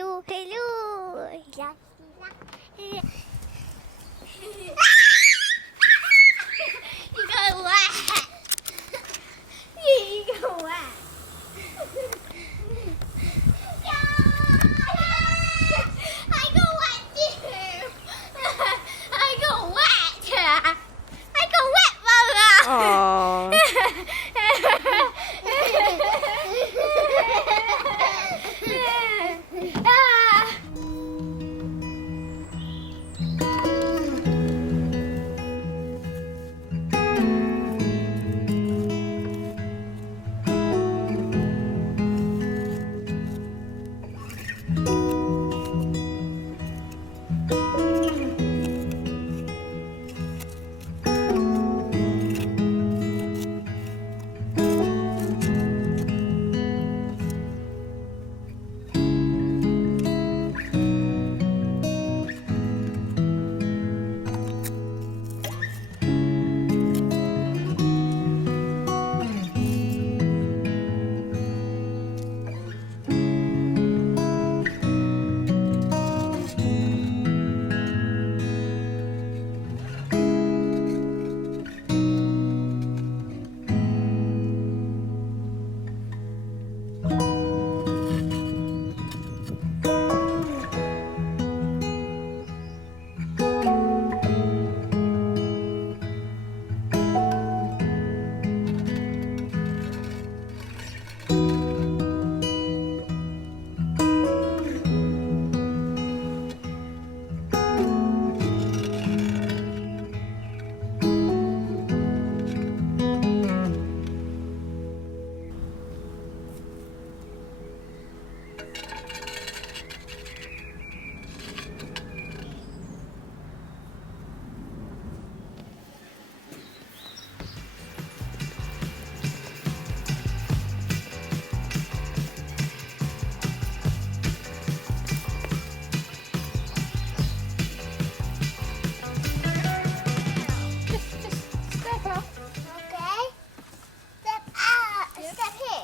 hello, hello. You go wet. You go wet. I go wet too. I go wet. I go wet, Mama. Aww.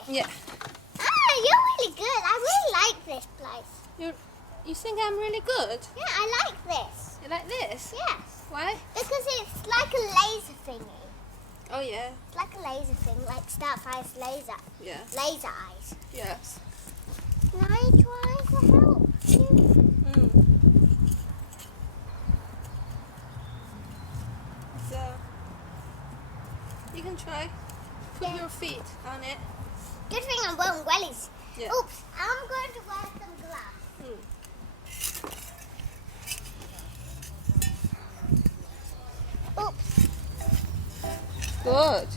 Yeah. You're really good. I really like this place. You think I'm really good? Yeah, I like this. You like this? Yes. Why? Because it's like a laser thingy. Oh yeah. It's like a laser thing, like Starfire's laser. Yeah. Laser eyes. Yes. Can I try to help you? So you can try. Put your feet on it. Good thing I'm wearing wellies. Yeah. Oops, I'm going to wear some gloves. Oops. Good.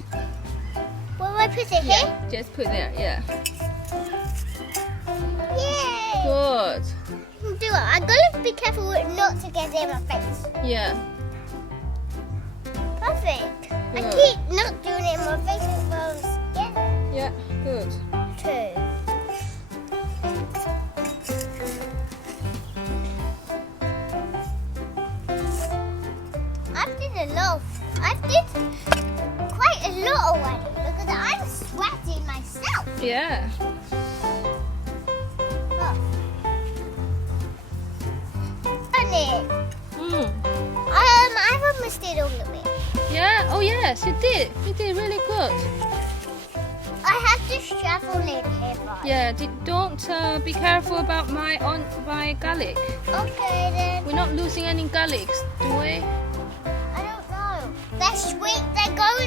Where do I put it here? Just put there. Yeah. Yay! Good. Do it. I gotta be careful not to get in my face. Yeah. Perfect. I Good. keep not doing it in my face as well as skin Yeah. Good. too. I did quite a lot already because I'm sweating myself. Yeah. Look. Funny. I've almost did all of it. Yeah. Oh yes, you did. You did really good. I have to shovel in here first. Yeah. Don't be careful about my garlic. Okay then. We're not losing any garlics, do we? I don't know. They're sweet. They're going